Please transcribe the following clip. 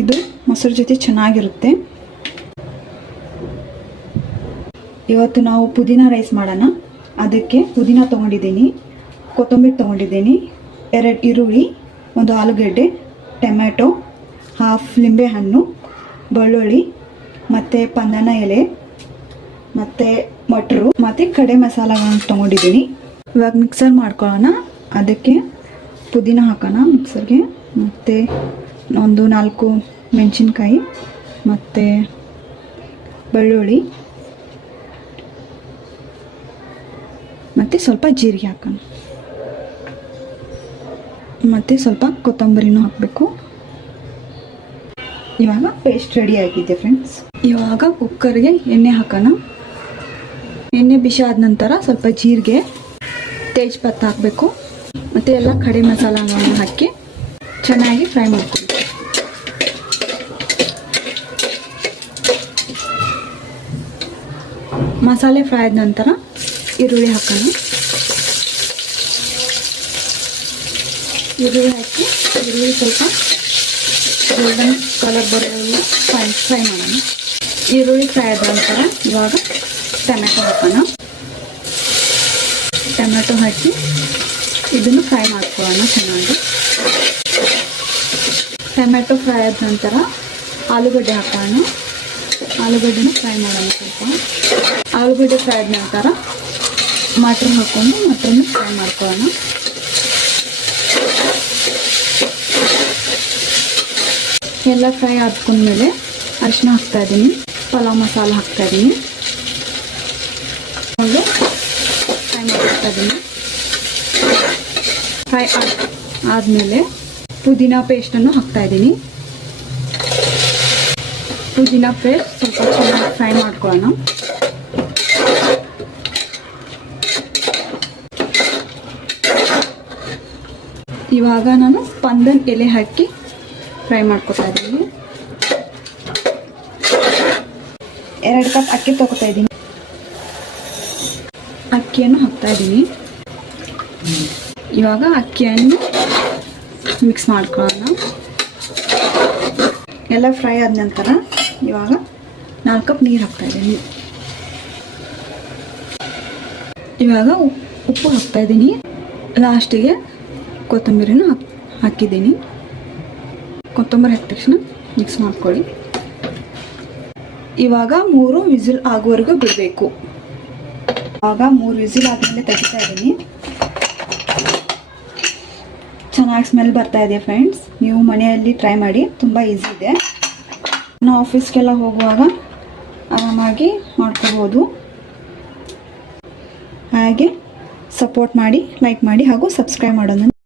ಇದು ಮೊಸರು ಜೊತೆ ಚೆನ್ನಾಗಿರುತ್ತೆ. ಇವತ್ತು ನಾವು ಪುದೀನ ರೈಸ್ ಮಾಡೋಣ. ಅದಕ್ಕೆ ಪುದೀನ ತೊಗೊಂಡಿದ್ದೀನಿ, ಕೊತ್ತಂಬರಿ ತೊಗೊಂಡಿದ್ದೀನಿ, 2 ಈರುಳ್ಳಿ, 1 ಆಲೂಗಡ್ಡೆ, ಟೊಮ್ಯಾಟೊ, ಹಾಫ್ ಲಿಂಬೆಹಣ್ಣು, ಬೆಳ್ಳುಳ್ಳಿ ಮತ್ತು ಪಂದನ ಎಲೆ ಮತ್ತು ಮಟರು ಮತ್ತು ಕಡೆ ಮಸಾಲಗಳನ್ನು ತೊಗೊಂಡಿದ್ದೀನಿ. ಇವಾಗ ಮಿಕ್ಸರ್ ಮಾಡ್ಕೊಳ್ಳೋಣ. ಅದಕ್ಕೆ ಪುದೀನ ಹಾಕೋಣ ಮಿಕ್ಸರ್ಗೆ, ಮತ್ತು 4 ಮೆಣಸಿನ್ಕಾಯಿ ಮತ್ತು ಬೆಳ್ಳುಳ್ಳಿ ಮತ್ತು ಸ್ವಲ್ಪ ಜೀರಿಗೆ ಹಾಕೋಣ, ಮತ್ತು ಸ್ವಲ್ಪ ಕೊತ್ತಂಬರಿನೂ ಹಾಕಬೇಕು. ಇವಾಗ ಪೇಸ್ಟ್ ರೆಡಿ ಆಗಿದೆ ಫ್ರೆಂಡ್ಸ್. ಇವಾಗ ಕುಕ್ಕರ್ಗೆ ಎಣ್ಣೆ ಹಾಕೋಣ. ಎಣ್ಣೆ ಬಿಸಿ ಆದ ನಂತರ ಸ್ವಲ್ಪ ಜೀರಿಗೆ, ತೇಜ್ಪತ್ತ ಹಾಕಬೇಕು ಮತ್ತು ಎಲ್ಲ ಕಡೆ ಮಸಾಲಗಳನ್ನು ಹಾಕಿ ಚೆನ್ನಾಗಿ ಫ್ರೈ ಮಾಡ್ಕೊಬೇಕು. ಮಸಾಲೆ ಫ್ರೈ ಆದ ನಂತರ ಈರುಳ್ಳಿ ಹಾಕೋಣ. ಈರುಳ್ಳಿ ಹಾಕಿ ಈರುಳ್ಳಿ ಸ್ವಲ್ಪ ಗೋಲ್ಡನ್ ಕಲರ್ ಬರೋಲ್ಲ ಫ್ರೈ ಮಾಡೋಣ. ಈರುಳ್ಳಿ ಫ್ರೈ ಆದ ನಂತರ ಇವಾಗ ಟೊಮ್ಯಾಟೊ ಹಾಕೋಣ. ಟೊಮ್ಯಾಟೊ ಹಾಕಿ ಇದನ್ನು ಫ್ರೈ ಮಾಡ್ಕೊಳ್ಳೋಣ ಚೆನ್ನಾಗಿ. ಟೊಮ್ಯಾಟೊ ಫ್ರೈ ಆದ ನಂತರ ಆಲೂಗಡ್ಡೆ ಹಾಕೋಣ. ಆಲೂಗಡ್ಡೆನ ಫ್ರೈ ಮಾಡೋಣ ಸ್ವಲ್ಪ. ಆಲೂಗಡ್ಡೆ ಫ್ರೈ ಆದ ನಂತರ ಮಟರ್ ಹಾಕ್ಕೊಂಡು ಮಟರನ್ನು ಫ್ರೈ ಮಾಡ್ಕೊಳ್ಳೋಣ. ಎಲ್ಲ ಫ್ರೈ ಆದ್ಕೊಂಡ್ಮೇಲೆ ಅರಿಶಿನ ಹಾಕ್ತಾಯಿದ್ದೀನಿ, ಪಲಾವ್ ಮಸಾಲ ಹಾಕ್ತಾಯಿದ್ದೀನಿ, ಒಂದು ಫ್ರೈ ಮಾಡ್ತಾಯಿದ್ದೀನಿ. ಫ್ರೈ ಆದಮೇಲೆ ಪುದೀನ ಪೇಸ್ಟನ್ನು ಹಾಕ್ತಾಯಿದ್ದೀನಿ. ಪುದೀನ ಪೇಸ್ಟ್ ಸ್ವಲ್ಪ ಚೆನ್ನಾಗಿ ಫ್ರೈ ಮಾಡ್ಕೊಳ್ಳೋಣ. ಇವಾಗ ನಾನು ಪಂದನ್ ಎಲೆ ಹಾಕಿ ಫ್ರೈ ಮಾಡ್ಕೊತಾ ಇದ್ದೀನಿ. 2 ಕಪ್ ಅಕ್ಕಿ ತಗೋತಾ ಇದ್ದೀನಿ. ಅಕ್ಕಿಯನ್ನು ಹಾಕ್ತಾ ಇದ್ದೀನಿ. ಇವಾಗ ಅಕ್ಕಿಯನ್ನು ಮಿಕ್ಸ್ ಮಾಡ್ಕೊಳ್ಳೋಣ. ಎಲ್ಲ ಫ್ರೈ ಆದ ನಂತರ ಇವಾಗ 4 ಕಪ್ ನೀರು ಹಾಕ್ತಾ ಇದ್ದೀನಿ. ಇವಾಗ ಉಪ್ಪು ಹಾಕ್ತಾ ಇದ್ದೀನಿ. ಲಾಸ್ಟಿಗೆ ಕೊತ್ತಂಬರಿನೂ ಹಾಕಿದ್ದೀನಿ. ಕೊತ್ತಂಬರಿ ಹಾಕಿದ ತಕ್ಷಣ ಮಿಕ್ಸ್ ಮಾಡ್ಕೊಳ್ಳಿ. ಇವಾಗ 3 ವಿಸಿಲ್ ಆಗುವವರೆಗೂ ಬಿಡಬೇಕು. ಆಗ 3 ವಿಸಿಲ್ ಆದಮೇಲೆ ತೆಗಿತಾ ಇದ್ದೀನಿ. ಚೆನ್ನಾಗಿ ಸ್ಮೆಲ್ ಬರ್ತಾ ಇದೆ ಫ್ರೆಂಡ್ಸ್. ನೀವು ಮನೆಯಲ್ಲಿ ಟ್ರೈ ಮಾಡಿ, ತುಂಬ ಈಸಿ ಇದೆ. ನಾವು ಆಫೀಸ್ಗೆಲ್ಲ ಹೋಗುವಾಗ ಆರಾಮಾಗಿ ಮಾಡ್ಕೋಬೋದು. ಹಾಗೆ ಸಪೋರ್ಟ್ ಮಾಡಿ, ಲೈಕ್ ಮಾಡಿ ಹಾಗೂ ಸಬ್ಸ್ಕ್ರೈಬ್ ಮಾಡೋದನ್ನು